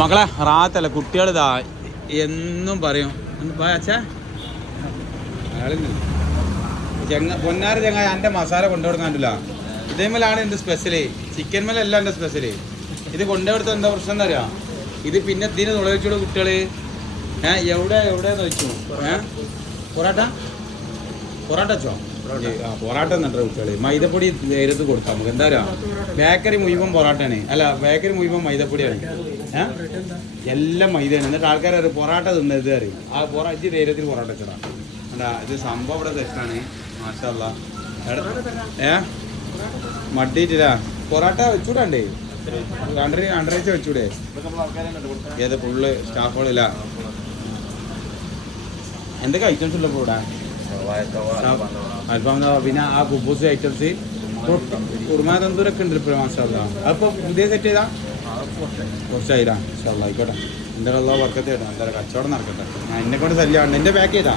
മക്കളെ റാത്തല്ല കുട്ടികൾ ഇതാ എന്നും പറയും അച്ഛാ പൊന്നാര ചങ്ങായി എൻ്റെ മസാല കൊണ്ടുകൊടുക്കാനില്ല ഇതേമേലാണ് എൻ്റെ സ്പെഷ്യല് ചിക്കൻ മേലല്ല എൻ്റെ സ്പെഷ്യല് ഇത് കൊണ്ടുകൊടുത്ത എന്താ പ്രശ്നം എന്താ അറിയാം ഇത് പിന്നെ ഇതിന് തുളയിച്ചോളൂ കുട്ടികൾ എവിടെയാന്ന് ചോദിച്ചു പൊറാട്ട വെച്ചോ പൊറാട്ട എന്നിട്ട് കുട്ടികൾ മൈദപ്പൊടി നേരത്ത് കൊടുക്കാം നമുക്ക് എന്താ പറയുക ബേക്കറി മുഴുവൻ പൊറാട്ടയാണ് അല്ല ബേക്കറി മുഴുവൻ മൈദപ്പൊടിയാണ് എല്ലാം മൈദയാണ് എന്നിട്ട് ആൾക്കാർ പൊറാട്ട തിന്നത് അറിയും ആ ഇത് ധൈര്യത്തിൽ പൊറാട്ട വെച്ചടാ എന്താ ഇത് സംഭവം ഇവിടെ തെറ്റാണ് മാഷല്ല മടിയിട്ടില്ല പൊറാട്ട വെച്ചൂടണ്ടേ രണ്ടരച്ച് വെച്ചൂടെ ഏത് ഫുള്ള് സ്റ്റാഫുകളില്ല എന്തൊക്കെ ഐറ്റംസ് ഉള്ളപ്പോൾ ഇവിടെ അൽഫാം പിന്നെ ആ കുബൂസ് ഐറ്റംസ് കുറുമാ തന്തൂരൊക്കെ ഉണ്ട് ഇപ്പോൾ മാഷല്ല അതിപ്പോൾ പുതിയ സെറ്റ് ചെയ്താ കുറച്ചായിരാ മാഷല്ല ആയിക്കോട്ടെ എന്താ വർക്കത്ത് കേട്ടോ എന്താ കച്ചവടം നടക്കട്ടെ ഞാൻ എന്നെ കൊണ്ട് ശല്യമാണ് എൻ്റെ പാക്ക് ചെയ്താ